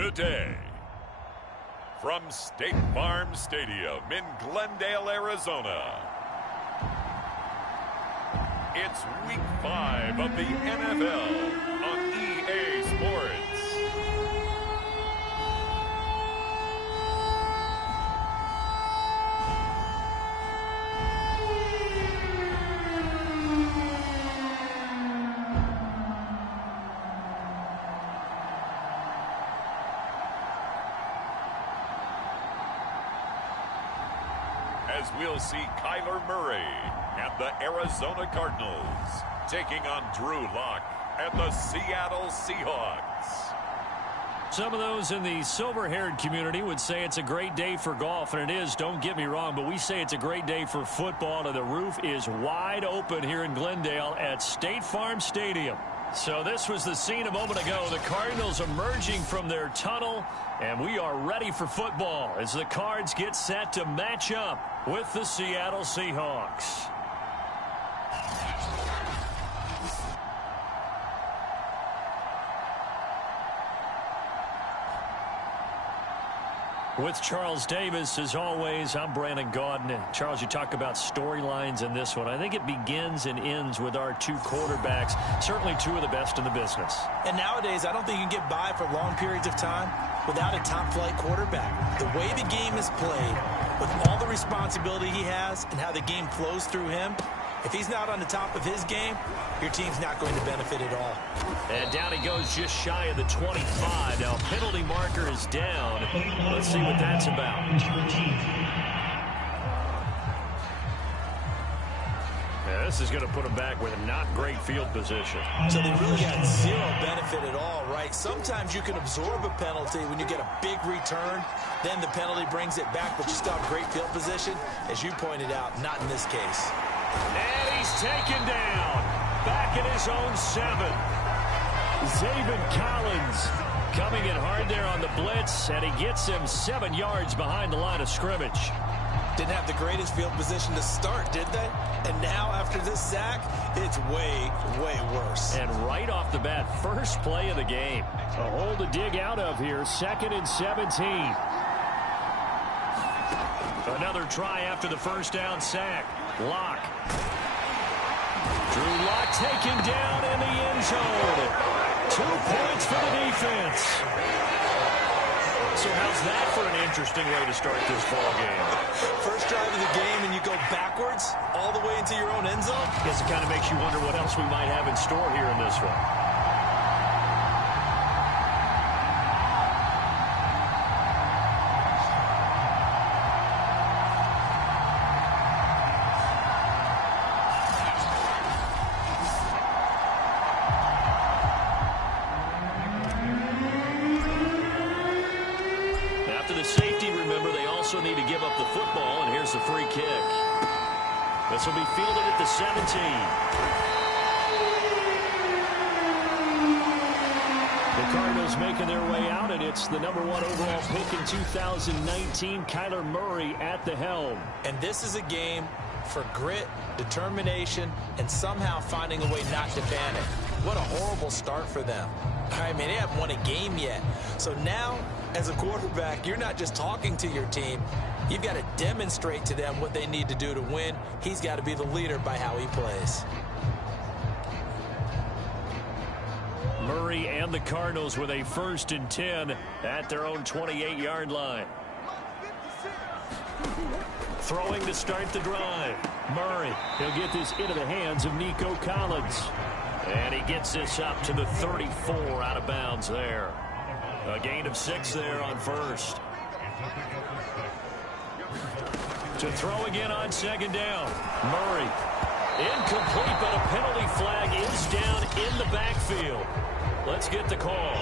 Today, from State Farm Stadium in Glendale, Arizona, it's Week 5 of the NFL on EA Sports. As we'll see Kyler Murray and the Arizona Cardinals taking on Drew Lock and the Seattle Seahawks. Some of those in the silver-haired community would say it's a great day for golf, and it is, don't get me wrong, but we say it's a great day for football, and the roof is wide open here in Glendale at State Farm Stadium. So this was the scene a moment ago. The Cardinals emerging from their tunnel, and we are ready for football as the Cards get set to match up with the Seattle Seahawks. With Charles Davis, as always, I'm Brandon Gaudin. And Charles, you talk about storylines in this one. I think it begins and ends with our two quarterbacks, certainly two of the best in the business. And nowadays, I don't think you can get by for long periods of time without a top-flight quarterback. The way the game is played, with all the responsibility he has and how the game flows through him, if he's not on the top of his game, your team's not going to benefit at all. And down he goes just shy of the 25. Now, penalty marker is down. Let's see what that's about. Yeah, this is going to put him back with a not great field position. So they really got zero benefit at all, right? Sometimes you can absorb a penalty when you get a big return. Then the penalty brings it back, but you still have great field position. As you pointed out, not in this case. And he's taken down. Back in his own 7. Zaven Collins coming in hard there on the blitz, and he gets him 7 yards behind the line of scrimmage. Didn't have the greatest field position to start, did they? And now, after this sack, it's way, way worse. And right off the bat, first play of the game. A hole to dig out of here, 2nd and 17. Another try after the first down sack. Lock. Drew Lock taken down in the end zone. 2 points for the defense. So how's that for an interesting way to start this ball game? First drive of the game and you go backwards all the way into your own end zone? Guess it kind of makes you wonder what else we might have in store here in this one. Need to give up the football, and here's the free kick. This will be fielded at the 17. The Cardinals making their way out, and it's the #1 overall pick in 2019, Kyler Murray at the helm. And this is a game for grit, determination, and somehow finding a way not to panic. What a horrible start for them. I mean, they haven't won a game yet. So now, as a quarterback, you're not just talking to your team. You've got to demonstrate to them what they need to do to win. He's got to be the leader by how he plays. Murray and the Cardinals with a 1st and 10 at their own 28-yard line. Throwing to start the drive. Murray, he'll get this into the hands of Nico Collins. And he gets this up to the 34 out of bounds there. A gain of 6 there on first. To throw again on 2nd down. Murray. Incomplete, but a penalty flag is down in the backfield. Let's get the call.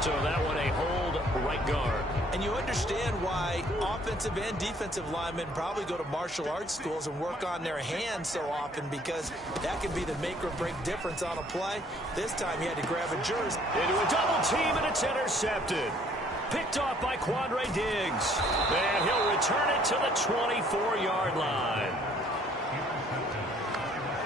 So that one a hold right guard. And you understand why offensive and defensive linemen probably go to martial arts schools and work on their hands so often, because that can be the make or break difference on a play. This time he had to grab a jersey. Into a double team, and it's intercepted. Picked off by Quandre Diggs. And he'll return it to the 24-yard line.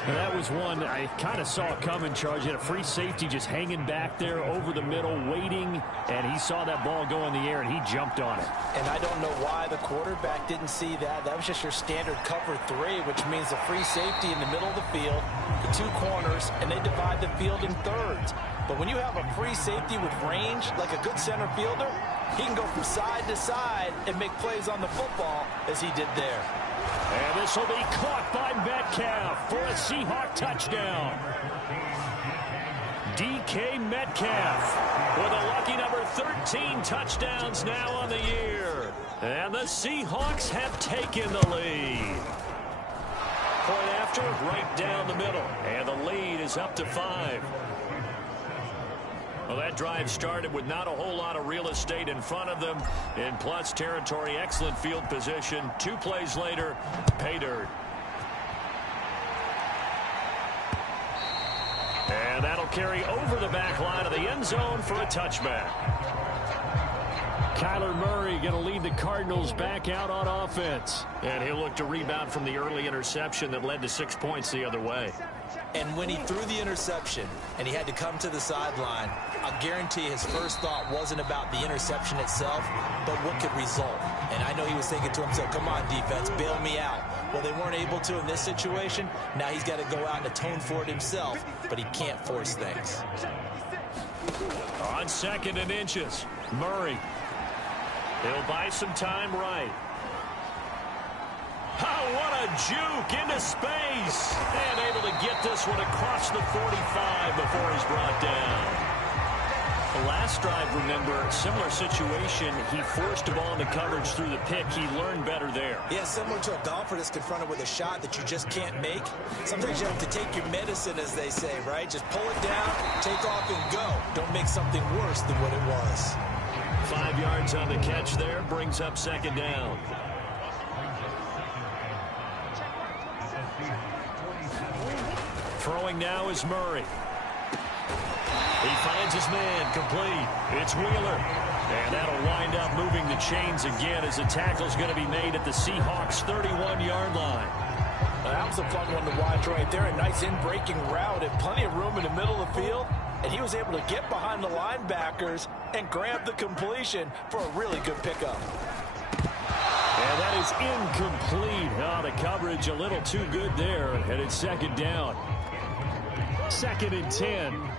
And that was one I kind of saw coming, Charge. He had a free safety just hanging back there over the middle, waiting, and he saw that ball go in the air, and he jumped on it. And I don't know why the quarterback didn't see that. That was just your standard cover 3, which means a free safety in the middle of the field, the 2 corners, and they divide the field in thirds. But when you have a free safety with range, like a good center fielder, he can go from side to side and make plays on the football as he did there. And this will be caught by Metcalf for a Seahawk touchdown. DK Metcalf with a lucky number 13 touchdowns now on the year. And the Seahawks have taken the lead. Point after, right down the middle. And the lead is up to 5. Well, that drive started with not a whole lot of real estate in front of them. In plus territory, excellent field position. 2 plays later, pay dirt. And that'll carry over the back line of the end zone for a touchback. Kyler Murray going to lead the Cardinals back out on offense. And he'll look to rebound from the early interception that led to 6 points the other way. And when he threw the interception and he had to come to the sideline, I'll guarantee his first thought wasn't about the interception itself, but what could result. And I know he was thinking to himself, come on, defense, bail me out. Well, they weren't able to in this situation. Now he's got to go out and atone for it himself, but he can't force things. On 2nd and inches, Murray. He'll buy some time right. Oh, what a juke into space. And able to get this one across the 45 before he's brought down. The last drive, remember, similar situation. He forced a ball into coverage through the pick. He learned better there. Yeah, similar to a golfer that's confronted with a shot that you just can't make. Sometimes you have to take your medicine, as they say, right? Just pull it down, take off, and go. Don't make something worse than what it was. 5 yards on the catch there, brings up 2nd down. Throwing now is Murray. He finds his man, complete. It's Wheeler. And that'll wind up moving the chains again as the tackle's going to be made at the Seahawks' 31-yard line. That was a fun one to watch right there. A nice in-breaking route and plenty of room in the middle of the field. And he was able to get behind the linebackers and grab the completion for a really good pickup. And that is incomplete. Oh, the coverage a little too good there. And it's 2nd down. 2nd and 10.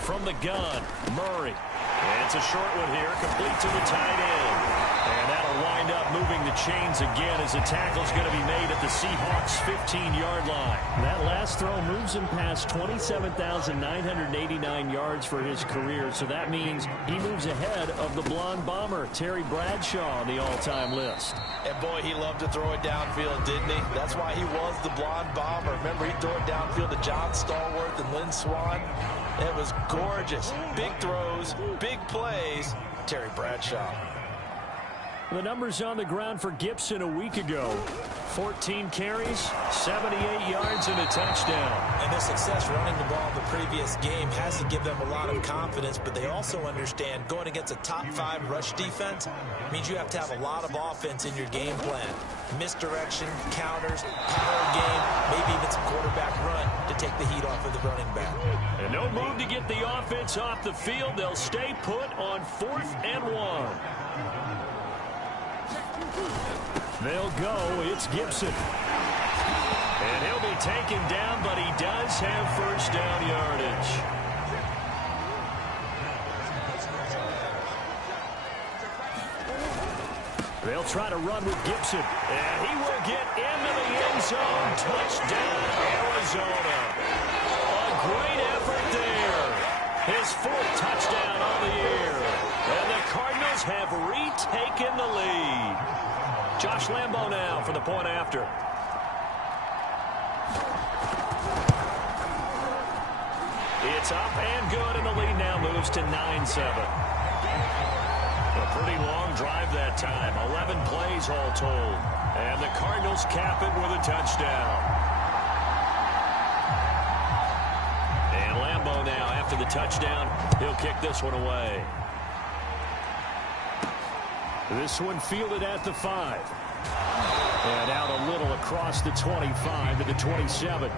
From the gun, Murray. And it's a short one here, complete to the tight end. And that'll wind up moving the chains again as the tackle's going to be made at the Seahawks' 15-yard line. That last throw moves him past 27,989 yards for his career, so that means he moves ahead of the blonde bomber, Terry Bradshaw, on the all-time list. And boy, he loved to throw it downfield, didn't he? That's why he was the blonde bomber. Remember, he'd throw it downfield to John Stallworth and Lynn Swann. It was gorgeous. Big throws, big plays. Terry Bradshaw. The numbers on the ground for Gibson a week ago. 14 carries, 78 yards, and a touchdown. And their success running the ball in the previous game has to give them a lot of confidence, but they also understand going against a top 5 rush defense means you have to have a lot of offense in your game plan. Misdirection, counters, power game, maybe even some quarterback run to take the heat off of the running back. And no move to get the offense off the field. They'll stay put on 4th and 1. They'll go. It's Gibson. And he'll be taken down, but he does have first down yardage. They'll try to run with Gibson. And he will get into the end zone. Touchdown, Arizona. A great effort there. His 4th touchdown on the year. And the Cardinals have retaken the lead. Josh Lambo now for the point after. It's up and good, and the lead now moves to 9-7. A pretty long drive that time. 11 plays all told. And the Cardinals cap it with a touchdown. And Lambo now, after the touchdown, he'll kick this one away. This one fielded at the 5. And out a little across the 25 to the 27.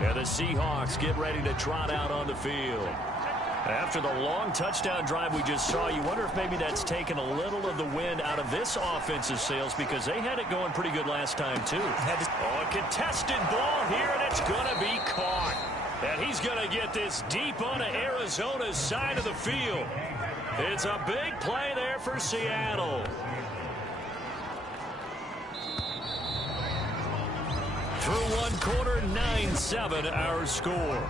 And the Seahawks get ready to trot out on the field. After the long touchdown drive we just saw, you wonder if maybe that's taken a little of the wind out of this offense's sails because they had it going pretty good last time, too. Oh, a contested ball here, and it's going to be caught. And he's going to get this deep onto Arizona's side of the field. It's a big play there for Seattle. Through one quarter, 9-7 our score.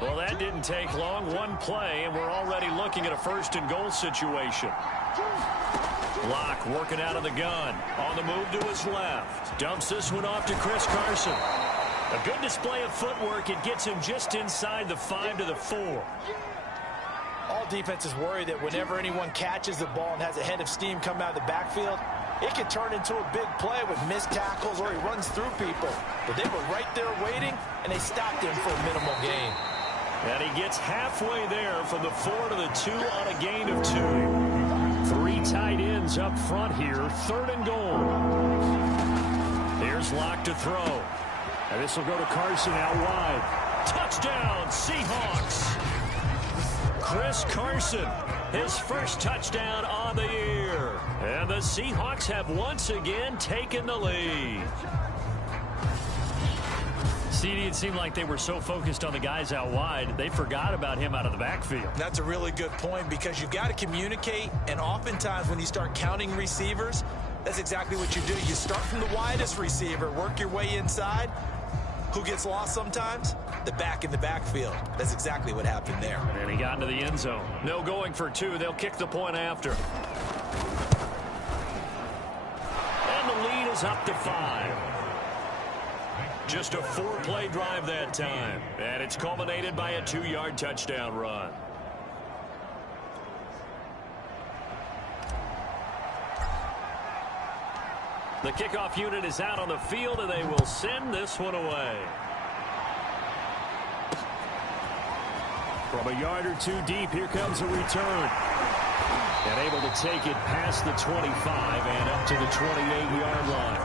Well, that didn't take long. One play, and we're already looking at a first-and-goal situation. Locke working out of the gun. On the move to his left. Dumps this one off to Chris Carson. A good display of footwork. It gets him just inside the 5 to the 4. All defenses worry that whenever anyone catches the ball and has a head of steam come out of the backfield, it can turn into a big play with missed tackles or he runs through people. But they were right there waiting, and they stopped him for a minimal gain. And he gets halfway there from the 4 to the 2 on a gain of 2. 3 tight ends up front here. 3rd and goal. Here's Locke to throw. And this will go to Carson out wide. Touchdown, Seahawks. Chris Carson, his first touchdown on the year. And the Seahawks have once again taken the lead. CD, it seemed like they were so focused on the guys out wide, they forgot about him out of the backfield. That's a really good point because you've got to communicate, and oftentimes when you start counting receivers, that's exactly what you do. You start from the widest receiver, work your way inside. Who gets lost sometimes? The back in the backfield. That's exactly what happened there. And he got into the end zone. No going for 2. They'll kick the point after. And the lead is up to 5. Just a 4-play drive that time. And it's culminated by a 2-yard touchdown run. The kickoff unit is out on the field, and they will send this one away. From a yard or 2 deep, here comes a return. And able to take it past the 25 and up to the 28-yard line.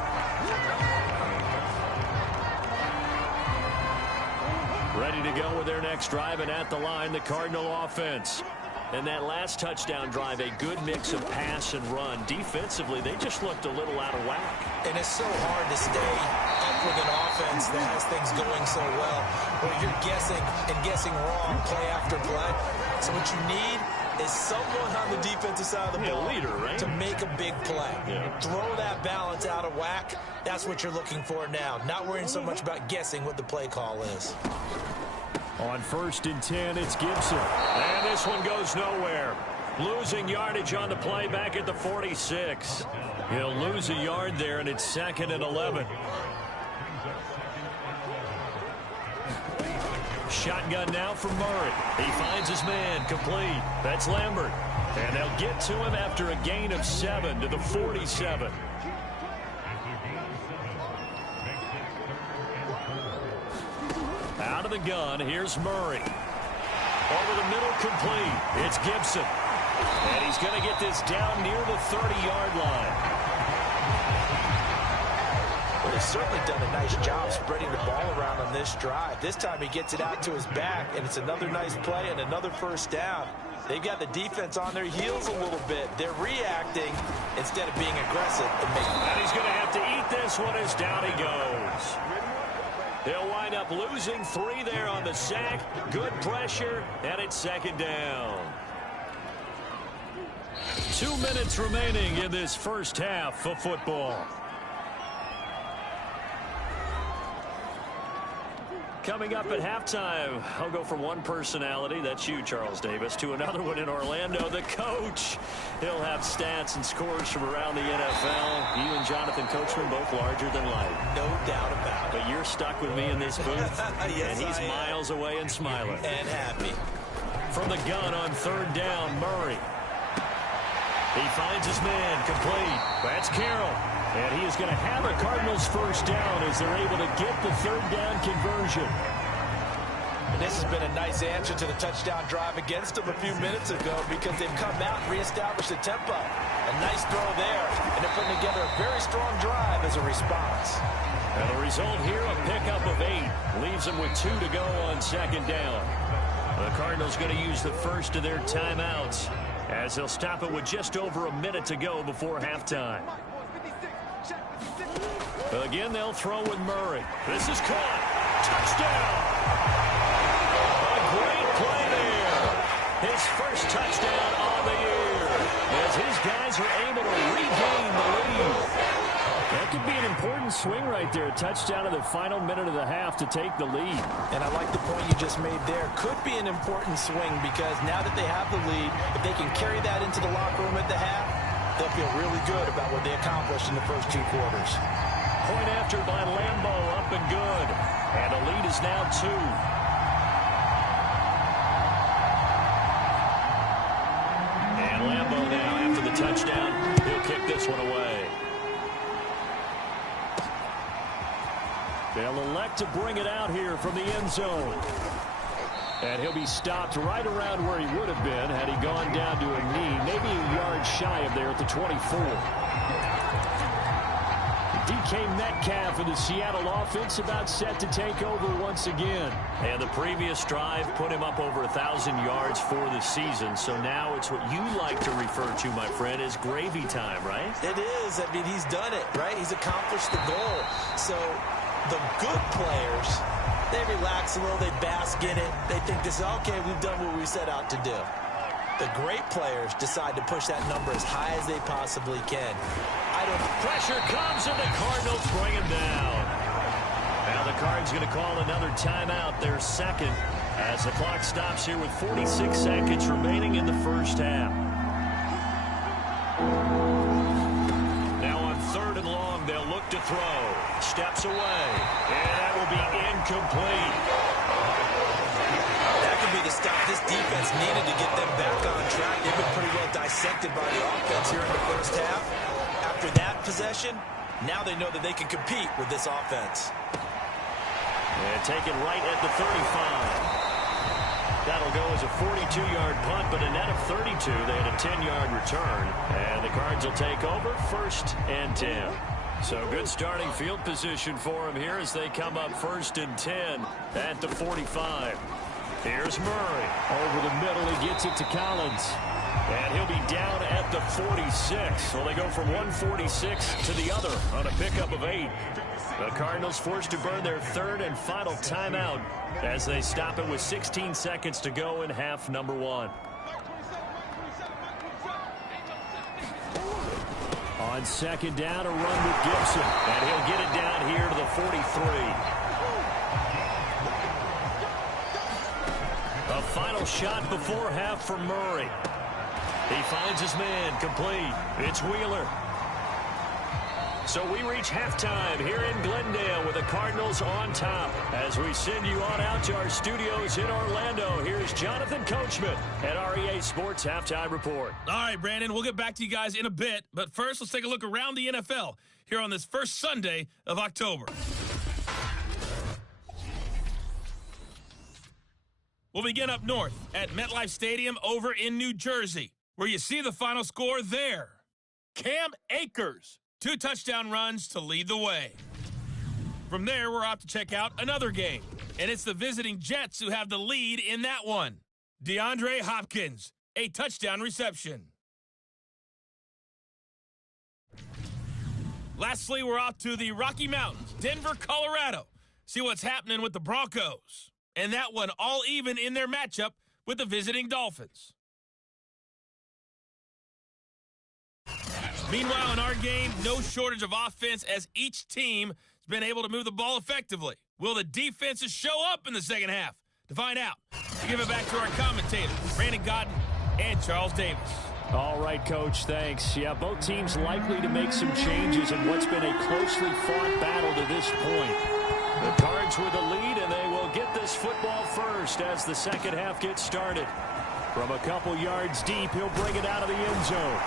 Ready to go with their next drive, and at the line, the Cardinal offense. And that last touchdown drive, a good mix of pass and run. Defensively, they just looked a little out of whack. And it's so hard to stay up with an offense that has things going so well, where you're guessing and guessing wrong play after play. So what you need is someone on the defensive side of the ball leader, right? to make a big play. Yeah. Throw that balance out of whack. That's what you're looking for now. Not worrying so much about guessing what the play call is. On 1st and 10, it's Gibson. And this one goes nowhere. Losing yardage on the play back at the 46. He'll lose a yard there, and it's 2nd and 11. Shotgun now for Murray. He finds his man, complete. That's Lambert. And they'll get to him after a gain of 7 to the 47. Out of the gun, here's Murray. Over the middle, complete. It's Gibson. And he's going to get this down near the 30-yard line. Well, he's certainly done a nice job spreading the ball around on this drive. This time he gets it out to his back, and it's another nice play and another first down. They've got the defense on their heels a little bit. They're reacting instead of being aggressive. And he's going to have to eat this one as down he goes. They'll wind up losing 3 there on the sack. Good pressure, and it's 2nd down. 2 minutes remaining in this first half of football. Coming up at halftime, I'll go from one personality, that's you, Charles Davis, to another one in Orlando, the coach. He'll have stats and scores from around the NFL. You and Jonathan Coachman both larger than life. No doubt about it. But you're stuck with me in this booth, yes, and he's miles away and smiling. And happy. From the gun on 3rd down, Murray. He finds his man, complete. That's Carroll. And he is going to have a Cardinals first down as they're able to get the third down conversion. And this has been a nice answer to the touchdown drive against them a few minutes ago because they've come out and reestablished the tempo. A nice throw there, and they're putting together a very strong drive as a response. And the result here, a pickup of 8. Leaves them with 2 to go on second down. The Cardinals going to use the first of their timeouts as they'll stop it with just over a minute to go before halftime. Again, they'll throw with Murray. This is caught. Touchdown! A great play there. His first touchdown of the year as his guys are able to regain the lead. That could be an important swing right there. A touchdown in the final minute of the half to take the lead. And I like the point you just made there. Could be an important swing because now that they have the lead, if they can carry that into the locker room at the half, they'll feel really good about what they accomplished in the first 2 quarters. Point after by Lambo, up and good. And the lead is now 2. And Lambo now, after the touchdown, he'll kick this one away. They'll elect to bring it out here from the end zone. And he'll be stopped right around where he would have been had he gone down to a knee, maybe a yard shy of there at the 24. DK Metcalf of the Seattle offense about set to take over once again. And the previous drive put him up over 1,000 yards for the season. So now it's what you like to refer to, my friend, as gravy time, right? It is. I mean, he's done it, right? He's accomplished the goal. So the good players, they relax a little, they bask in it. They think this is, okay, we've done what we set out to do. The great players decide to push that number as high as they possibly can. Pressure comes, and the Cardinals bring him down. Now the Cards going to call another timeout, their second, as the clock stops here with 46 seconds remaining in the first half. Now on 3rd and long, they'll look to throw. Steps away, and that will be incomplete. That could be the stop this defense needed to get them back on track. They've been pretty well dissected by the offense here in the first half. After that possession, now they know that they can compete with this offense. And taken right at the 35. That'll go as a 42-yard punt, but a net of 32. They had a 10-yard return. And the Cards will take over 1st and 10. So good starting field position for them here as they come up 1st and 10 at the 45. Here's Murray. Over the middle, he gets it to Collins. And he'll be down at the 46. So they go from 146 to the other on a pickup of 8. The Cardinals forced to burn their 3rd and final timeout as they stop it with 16 seconds to go in half number 1. On 2nd down, a run with Gibson. And he'll get it down here to the 43. A final shot before half for Murray. He finds his man, complete. It's Wheeler. So we reach halftime here in Glendale with the Cardinals on top. As we send you on out to our studios in Orlando, here's Jonathan Coachman at REA Sports Halftime Report. All right, Brandon, we'll get back to you guys in a bit. But first, let's take a look around the NFL here on this first Sunday of October. We'll begin up north at MetLife Stadium over in New Jersey, where you see the final score there. Cam Akers, 2 touchdown runs to lead the way. From there, we're off to check out another game, and it's the visiting Jets who have the lead in that one. DeAndre Hopkins, a touchdown reception. Lastly, we're off to the Rocky Mountains, Denver, Colorado. See what's happening with the Broncos. And that one all even in their matchup with the visiting Dolphins. Meanwhile, in our game, no shortage of offense as each team has been able to move the ball effectively. Will the defenses show up in the second half? To find out, we give it back to our commentators, Brandon Godden and Charles Davis. All right, Coach, thanks. Yeah, both teams likely to make some changes in what's been a closely fought battle to this point. The Cards with the lead, and they will get this football first as the second half gets started. From a couple yards deep, he'll bring it out of the end zone.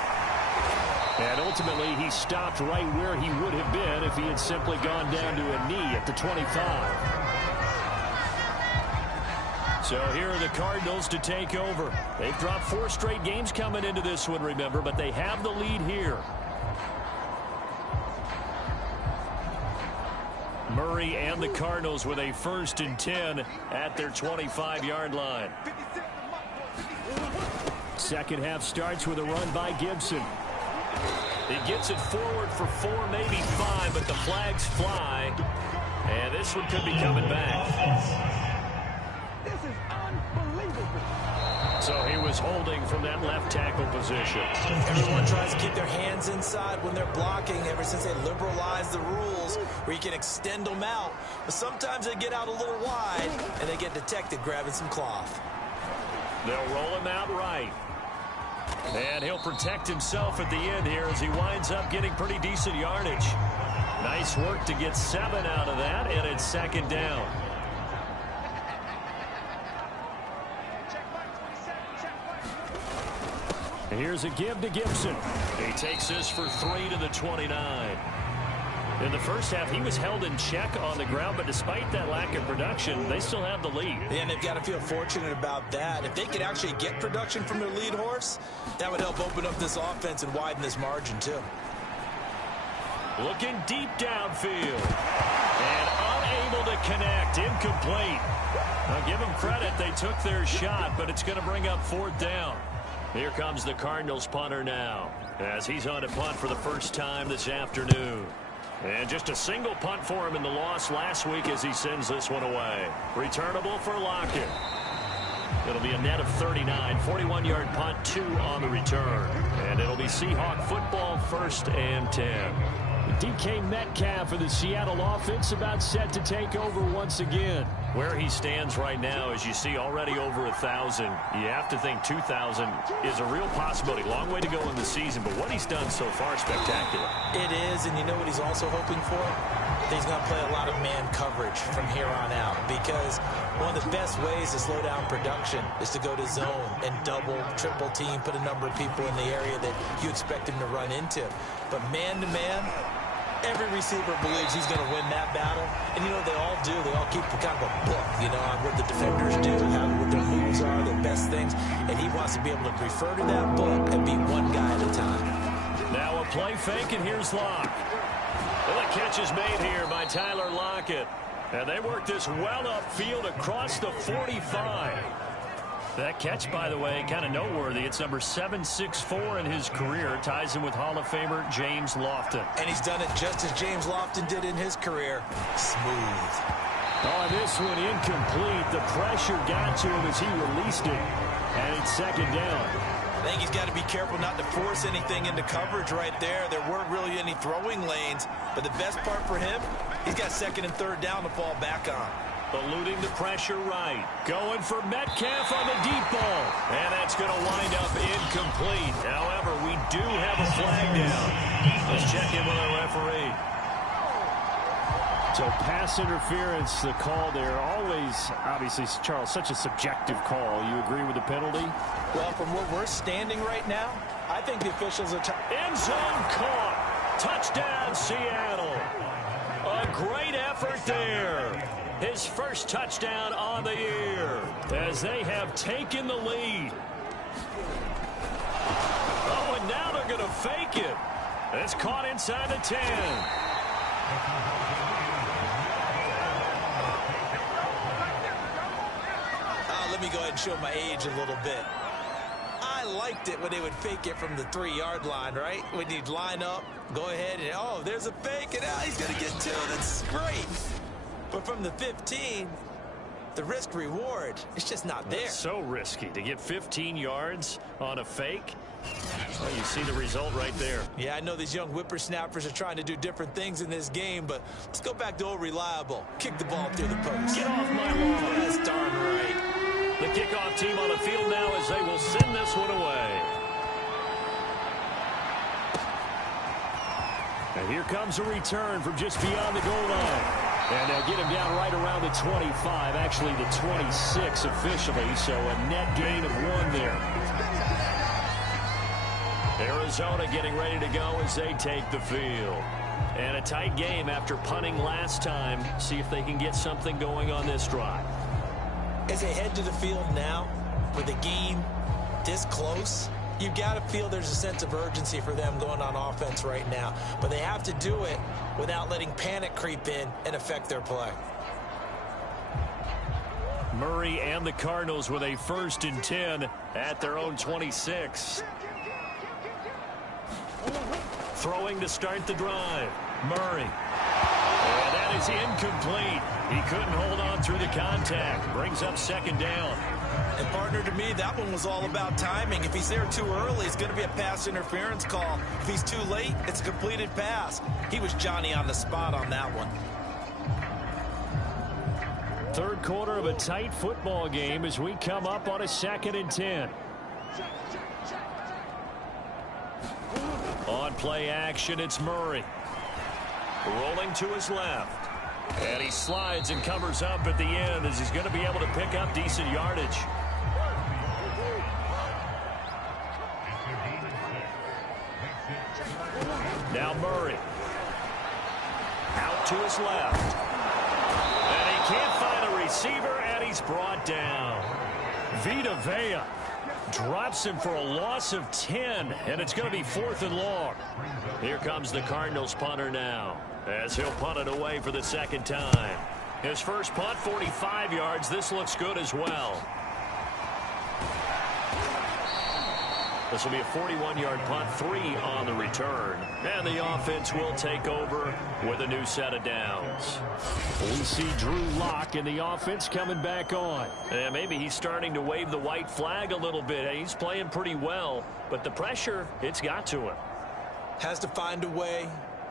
And ultimately, he stopped right where he would have been if he had simply gone down to a knee at the 25. So here are the Cardinals to take over. They've dropped 4 straight games coming into this one, remember, but they have the lead here. Murray and the Cardinals with a 1st and 10 at their 25-yard line. Second half starts with a run by Gibson. He gets it forward for 4, maybe 5, but the flags fly. And this one could be coming back. This is unbelievable. So he was holding from that left tackle position. Everyone tries to keep their hands inside when they're blocking ever since they liberalized the rules where you can extend them out. But sometimes they get out a little wide and they get detected grabbing some cloth. They'll roll him out right. And he'll protect himself at the end here as he winds up getting pretty decent yardage. Nice work to get 7 out of that, and it's 2nd down. Here's a give to Gibson. He takes this for 3 to the 29. In the first half, he was held in check on the ground, but despite that lack of production, they still have the lead. And they've got to feel fortunate about that. If they could actually get production from their lead horse, that would help open up this offense and widen this margin, too. Looking deep downfield. And unable to connect. Incomplete. Now, give them credit. They took their shot, but it's going to bring up 4th down. Here comes the Cardinals punter now, as he's on a punt for the first time this afternoon. And just a single punt for him in the loss last week as he sends this one away. Returnable for Lockett. It'll be a net of 39. 41-yard punt, 2 on the return. And it'll be Seahawk football, 1st and 10. DK Metcalf of the Seattle offense about set to take over once again. Where he stands right now, as you see, already over 1,000. You have to think 2,000 is a real possibility. Long way to go in the season, but what he's done so far, spectacular. It is, and you know what he's also hoping for? He's going to play a lot of man coverage from here on out, because one of the best ways to slow down production is to go to zone and double, triple team, put a number of people in the area that you expect him to run into. But man-to-man, every receiver believes he's going to win that battle. And you know what they all do? They all keep kind of a book, you know, on what the defenders do, what their moves are, their best things. And he wants to be able to refer to that book and beat one guy at a time. Now a play fake, and here's Locke. Well, the catch is made here by Tyler Lockett. And they work this well upfield across the 45. That catch, by the way, kind of noteworthy. It's number 764 in his career. Ties him with Hall of Famer James Lofton. And he's done it just as James Lofton did in his career. Smooth. Oh, this one incomplete. The pressure got to him as he released it. And it's 2nd down. I think he's got to be careful not to force anything into coverage right there. There weren't really any throwing lanes. But the best part for him, he's got 2nd and 3rd down to fall back on. Eluding the pressure right. Going for Metcalf on the deep ball. And that's going to wind up incomplete. However, we do have a flag down. Let's check in with our referee. So pass interference, the call there. Always, obviously, Charles, such a subjective call. You agree with the penalty? Well, from where we're standing right now, I think the officials are... End zone caught. Touchdown, Seattle. A great effort there. His first touchdown on the year as they have taken the lead. Oh, and now they're going to fake it. It's caught inside the 10. Let me go ahead and show my age a little bit. I liked it when they would fake it from the 3-yard line, right? When you'd line up, go ahead and, oh, there's a fake, and he's going to get 2. That's great. But from the 15, the risk-reward, it's just not there. It's so risky to get 15 yards on a fake. Well, you see the result right there. Yeah, I know these young whippersnappers are trying to do different things in this game, but let's go back to old reliable. Kick the ball through the post. Get off my lawn. That's darn right. The kickoff team on the field now as they will send this one away. And here comes a return from just beyond the goal line. And they'll get him down right around the 25, actually the 26 officially, so a net gain of 1 there. Arizona getting ready to go as they take the field. And a tight game after punting last time. See if they can get something going on this drive. As they head to the field now, with the game this close, you've got to feel there's a sense of urgency for them going on offense right now. But they have to do it without letting panic creep in and affect their play. Murray and the Cardinals with a 1st and 10 at their own 26. Throwing to start the drive. Murray. And that is incomplete. He couldn't hold on through the contact. Brings up 2nd down. And partner, to me, that one was all about timing. If he's there too early, it's going to be a pass interference call. If he's too late, it's a completed pass. He was Johnny on the spot on that one. 3rd quarter of a tight football game as we come up on a 2nd and 10. On play action, it's Murray. Rolling to his left. And he slides and covers up at the end as he's going to be able to pick up decent yardage. Now Murray. Out to his left. And he can't find a receiver, and he's brought down. Vita Vea drops him for a loss of 10, and it's going to be 4th and long. Here comes the Cardinals punter now, as he'll punt it away for the 2nd time. His first punt, 45 yards. This looks good as well. This will be a 41-yard punt, 3 on the return. And the offense will take over with a new set of downs. We see Drew Lock and the offense coming back on. And maybe he's starting to wave the white flag a little bit. He's playing pretty well, but the pressure, it's got to him. Has to find a way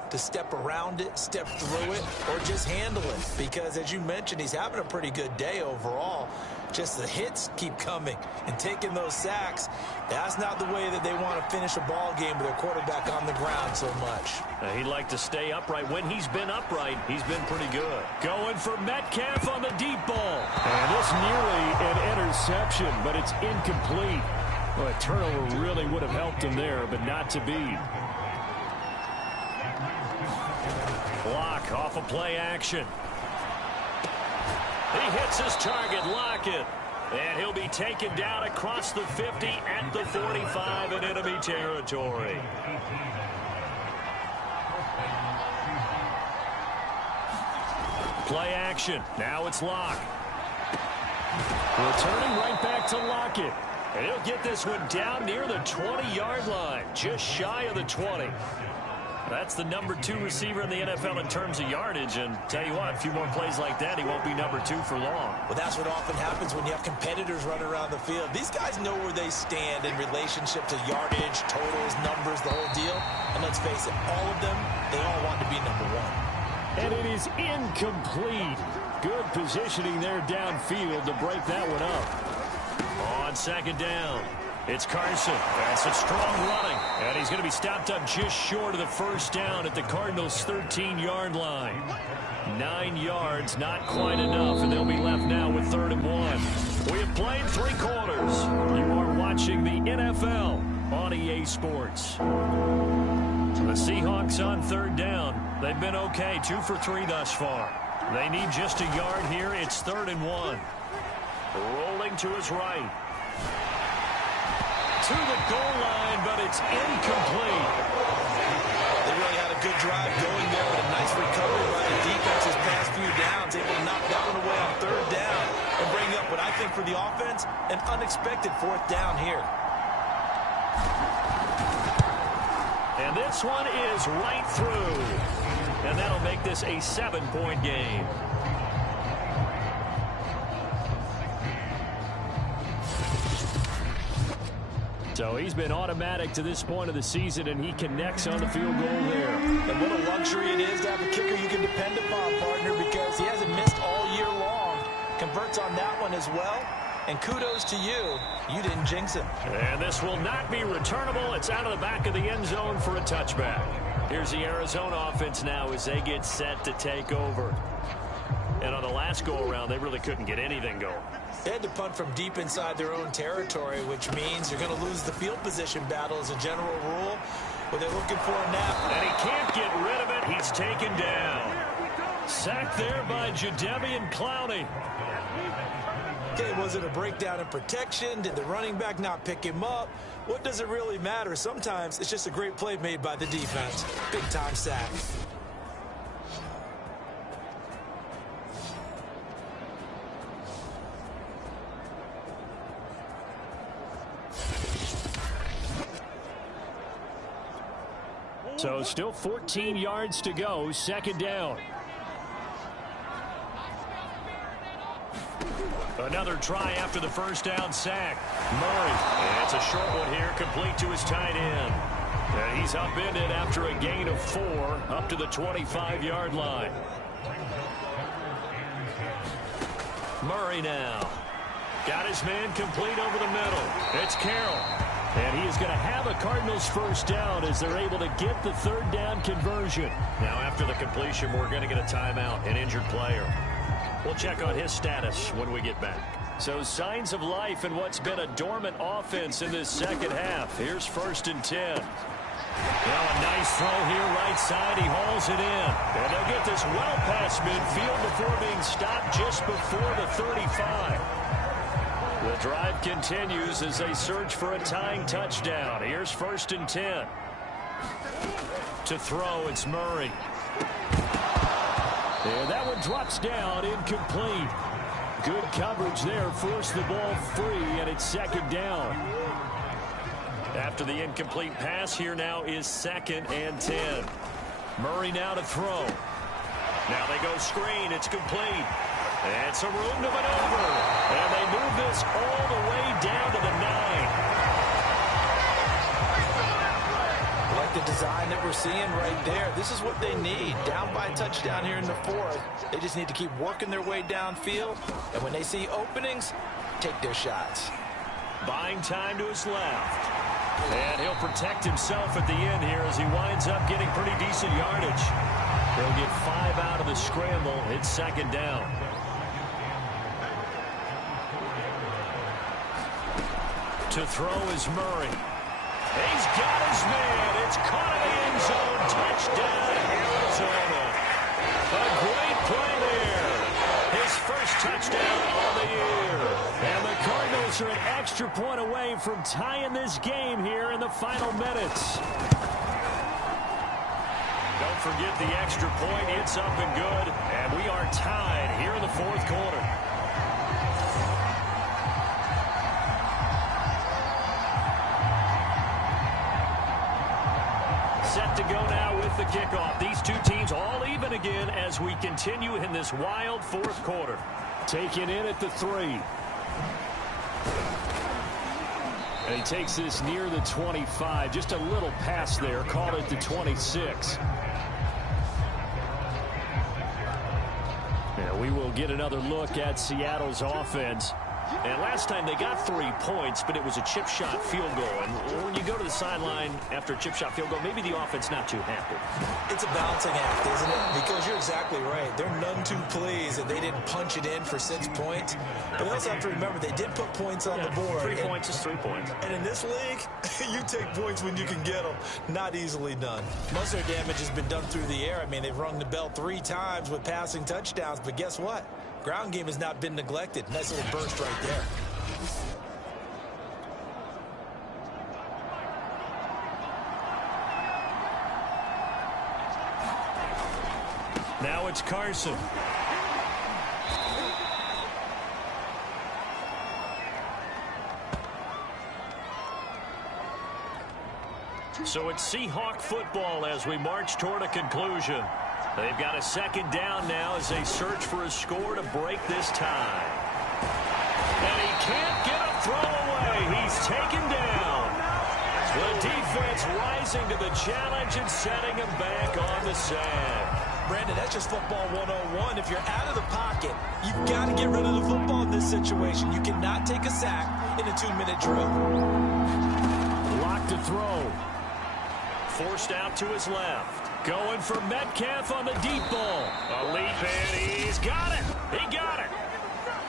to step around it, step through it, or just handle it. Because, as you mentioned, he's having a pretty good day overall. Just the hits keep coming and taking those sacks. That's not the way that they want to finish a ball game with their quarterback on the ground so much. He'd like to stay upright. When he's been upright, he's been pretty good. Going for Metcalf on the deep ball. And it's nearly an interception, but it's incomplete. Well, a turnover really would have helped him there, but not to be. Lock off of play action. He hits his target, Lockett. And he'll be taken down across the 50 at the 45 in enemy territory. Play action. Now it's Lock. Returning right back to Lockett. And he'll get this one down near the 20-yard line, just shy of the 20. That's the number 2 receiver in the NFL in terms of yardage. And tell you what, a few more plays like that, he won't be number 2 for long. Well, that's what often happens when you have competitors running around the field. These guys know where they stand in relationship to yardage, totals, numbers, the whole deal. And let's face it, all of them, they all want to be number 1. And it is incomplete. Good positioning there downfield to break that one up. On 2nd down, it's Carson. That's a strong running. And he's going to be stopped up just short of the 1st down at the Cardinals' 13-yard line. 9 yards, not quite enough, and they'll be left now with 3rd and 1. We have played 3 quarters. You are watching the NFL on EA Sports. The Seahawks on 3rd down. They've been okay, 2 for 3 thus far. They need just a yard here. It's 3rd and 1. Rolling to his right. To the goal line, but it's incomplete. They really had a good drive going there, but a nice recovery by the defense his past few downs, able to knock that one away on 3rd down and bring up what I think for the offense, an unexpected 4th down here. And this one is right through. And that'll make this a 7-point game. So he's been automatic to this point of the season, and he connects on the field goal there. And what a luxury it is to have a kicker you can depend upon, partner, because he hasn't missed all year long. Converts on that one as well. And kudos to you. You didn't jinx him. And this will not be returnable. It's out of the back of the end zone for a touchback. Here's the Arizona offense now as they get set to take over. And on the last go-around, they really couldn't get anything going. They had to punt from deep inside their own territory, which means you're going to lose the field position battle as a general rule. But they're looking for a nap. And he can't get rid of it. He's taken down. Sacked there by Jadeveon Clowney. Okay, was it a breakdown in protection? Did the running back not pick him up? What does it really matter? Sometimes it's just a great play made by the defense. Big-time sack. So still 14 yards to go, second down. Another try after the first down sack. Murray, and it's a short one here, complete to his tight end. And he's upended after a gain of 4 up to the 25-yard line. Murray now. Got his man complete over the middle. It's Carroll. And he is going to have a Cardinals first down as they're able to get the third down conversion. Now after the completion, we're going to get a timeout, an injured player. We'll check on his status when we get back. So signs of life in what's been a dormant offense in this second half. Here's 1st and 10. Well, a nice throw here right side. He hauls it in. And they'll get this well past midfield before being stopped just before the 35. The drive continues as they search for a tying touchdown. Here's 1st and 10. To throw, it's Murray. And that one drops down, incomplete. Good coverage there, forced the ball free, and it's second down. After the incomplete pass, here now is 2nd and 10. Murray now to throw. Now they go screen, it's complete. And some room to maneuver. And they move this all the way down to the 9. Like the design that we're seeing right there. This is what they need. Down by a touchdown here in the 4th. They just need to keep working their way downfield. And when they see openings, take their shots. Buying time to his left. And he'll protect himself at the end here as he winds up getting pretty decent yardage. He'll get 5 out of the scramble. It's second down. To throw is Murray. He's got his man. It's caught in the end zone. Touchdown, Arizona. A great play there. His first touchdown on the year. And the Cardinals are an extra point away from tying this game here in the final minutes. Don't forget the extra point. It's up and good. And we are tied here in the 4th quarter. Set to go now with the kickoff. These two teams all even again as we continue in this wild 4th quarter. Taken in at the 3. And he takes this near the 25. Just a little pass there. Called it the 26. And we will get another look at Seattle's offense. And last time they got 3 points, but it was a chip shot field goal. And when you go to the sideline after a chip shot field goal, maybe the offense not too happy. It's a balancing act, isn't it? Because you're exactly right. They're none too pleased that they didn't punch it in for 6 points. But they also have to remember they did put points on the board. 3 points is 3 points. And in this league, you take points when you can get them. Not easily done. Most of their damage has been done through the air. I mean, they've rung the bell 3 times with passing touchdowns. But guess what? Ground game has not been neglected. Nice little burst right there. Now it's Carson. So it's Seahawk football as we march toward a conclusion. They've got a second down now as they search for a score to break this tie. And he can't get a throw away. He's taken down. The defense rising to the challenge and setting him back on the sand. Brandon, that's just football 101. If you're out of the pocket, you've got to get rid of the football in this situation. You cannot take a sack in a 2-minute drill. Locked to throw. Forced out to his left. Going for Metcalf on the deep ball. A leap in. He's got it. He got it.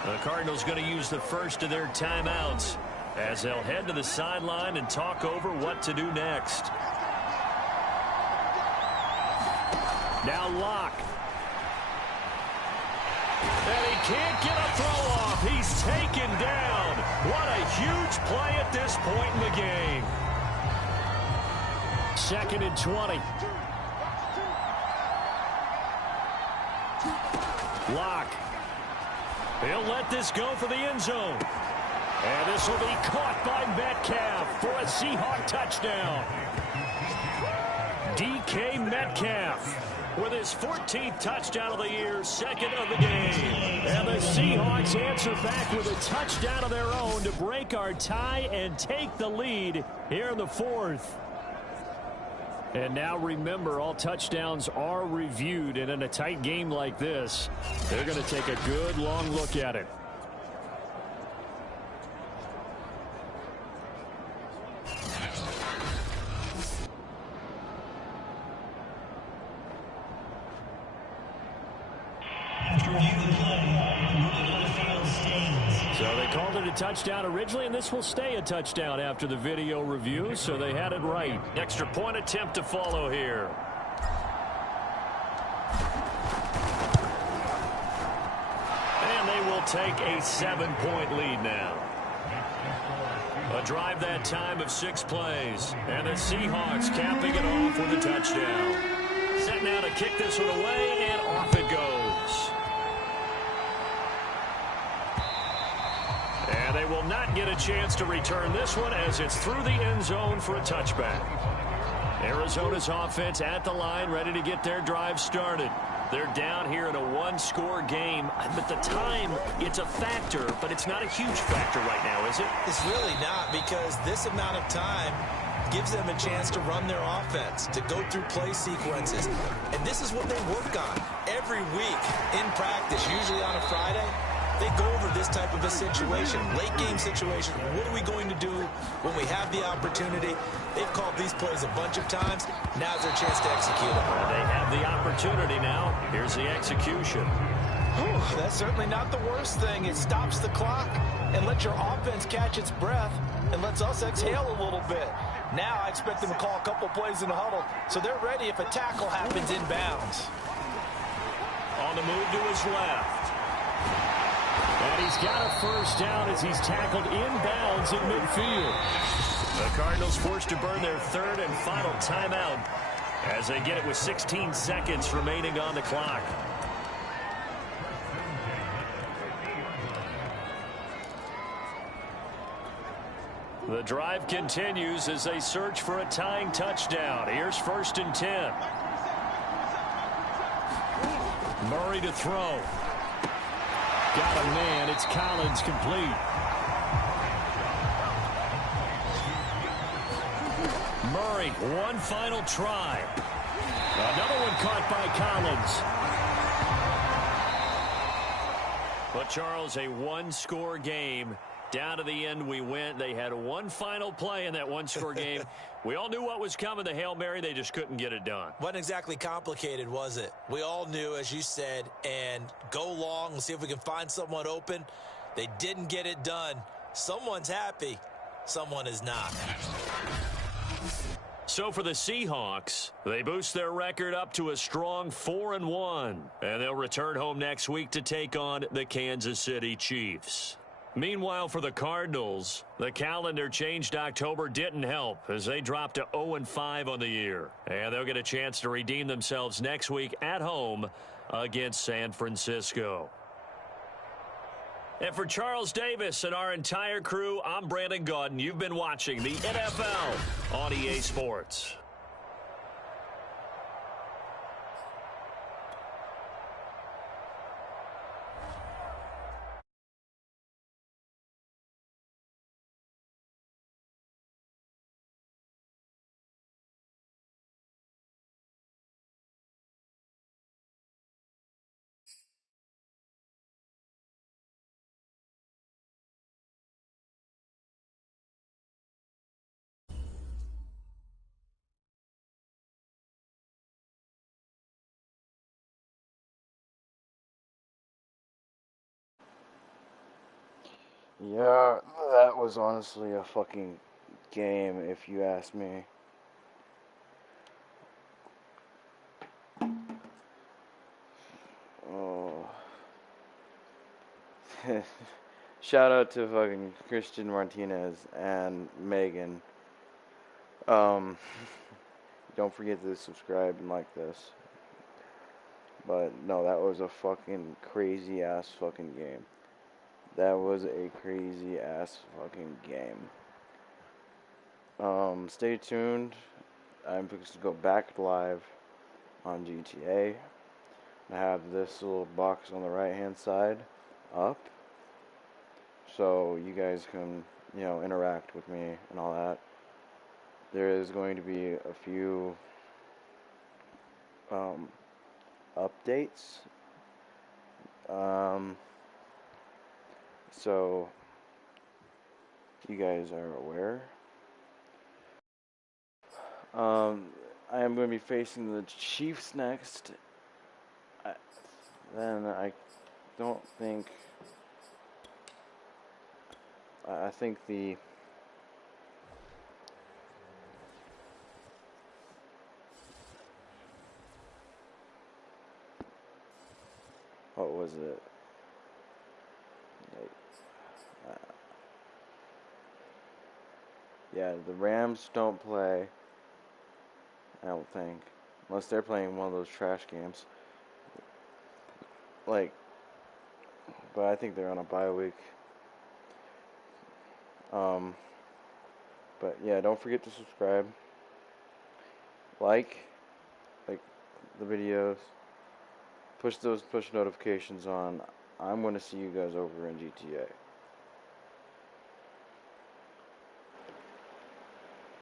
The Cardinals going to use the first of their timeouts as they'll head to the sideline and talk over what to do next. Now Locke. And he can't get a throw off. He's taken down. What a huge play at this point in the game. 2nd and 20. Locke. He'll let this go for the end zone. And this will be caught by Metcalf for a Seahawk touchdown. DK Metcalf with his 14th touchdown of the year, 2nd of the game. And the Seahawks answer back with a touchdown of their own to break our tie and take the lead here in the 4th. And now remember, all touchdowns are reviewed, and in a tight game like this, they're going to take a good long look at it. So they called it a touchdown originally, and this will stay a touchdown after the video review, so they had it right. Extra point attempt to follow here. And they will take a 7-point lead now. A drive that time of 6 plays, and the Seahawks capping it off with a touchdown. Set now to kick this one away, and off it goes. And they will not get a chance to return this one as it's through the end zone for a touchback. Arizona's offense at the line, ready to get their drive started. They're down here in a 1-score game. But the time, it's a factor, but it's not a huge factor right now, is it? It's really not, because this amount of time gives them a chance to run their offense, to go through play sequences. And this is what they work on every week in practice, usually on a Friday. They go over this type of a situation, late game situation. What are we going to do when we have the opportunity? They've called these plays a bunch of times. Now's their chance to execute them. Well, they have the opportunity now. Here's the execution. Whew, that's certainly not the worst thing. It stops the clock and lets your offense catch its breath and lets us exhale a little bit. Now I expect them to call a couple plays in the huddle so they're ready if a tackle happens inbounds. On the move to his left. And he's got a first down as he's tackled inbounds in midfield. The Cardinals forced to burn their 3rd and final timeout as they get it with 16 seconds remaining on the clock. The drive continues as they search for a tying touchdown. Here's 1st and 10. Murray to throw. Got a man. It's Collins complete. Murray, one final try. Another one caught by Collins. But, Charles, a 1-score game. Down to the end we went. They had one final play in that 1-score game. We all knew what was coming, the Hail Mary. They just couldn't get it done. Wasn't exactly complicated, was it? We all knew, as you said, and go long and see if we can find someone open. They didn't get it done. Someone's happy. Someone is not. So for the Seahawks, they boost their record up to a strong 4-1. And they'll return home next week to take on the Kansas City Chiefs. Meanwhile, for the Cardinals, the calendar changed October didn't help as they dropped to 0-5 on the year. And they'll get a chance to redeem themselves next week at home against San Francisco. And for Charles Davis and our entire crew, I'm Brandon Gaudin. You've been watching the NFL on EA Sports. Yeah, that was honestly a fucking game, if you ask me. Oh. Shout out to fucking Christian Martinez and Megan. Don't forget to subscribe and like this. But no, that was a fucking crazy ass fucking game. That was a crazy ass fucking game. Stay tuned. I'm fixing to go back live on GTA. I have this little box on the right hand side up, so you guys can, interact with me and all that. There is going to be a few updates. So you guys are aware. I am going to be facing the Chiefs next. Then I don't think. I think the. What was it? Yeah, the Rams don't play. I don't think, unless they're playing one of those trash games. But I think they're on a bye week. But yeah, don't forget to subscribe, like the videos, push those push notifications on. I'm going to see you guys over in GTA.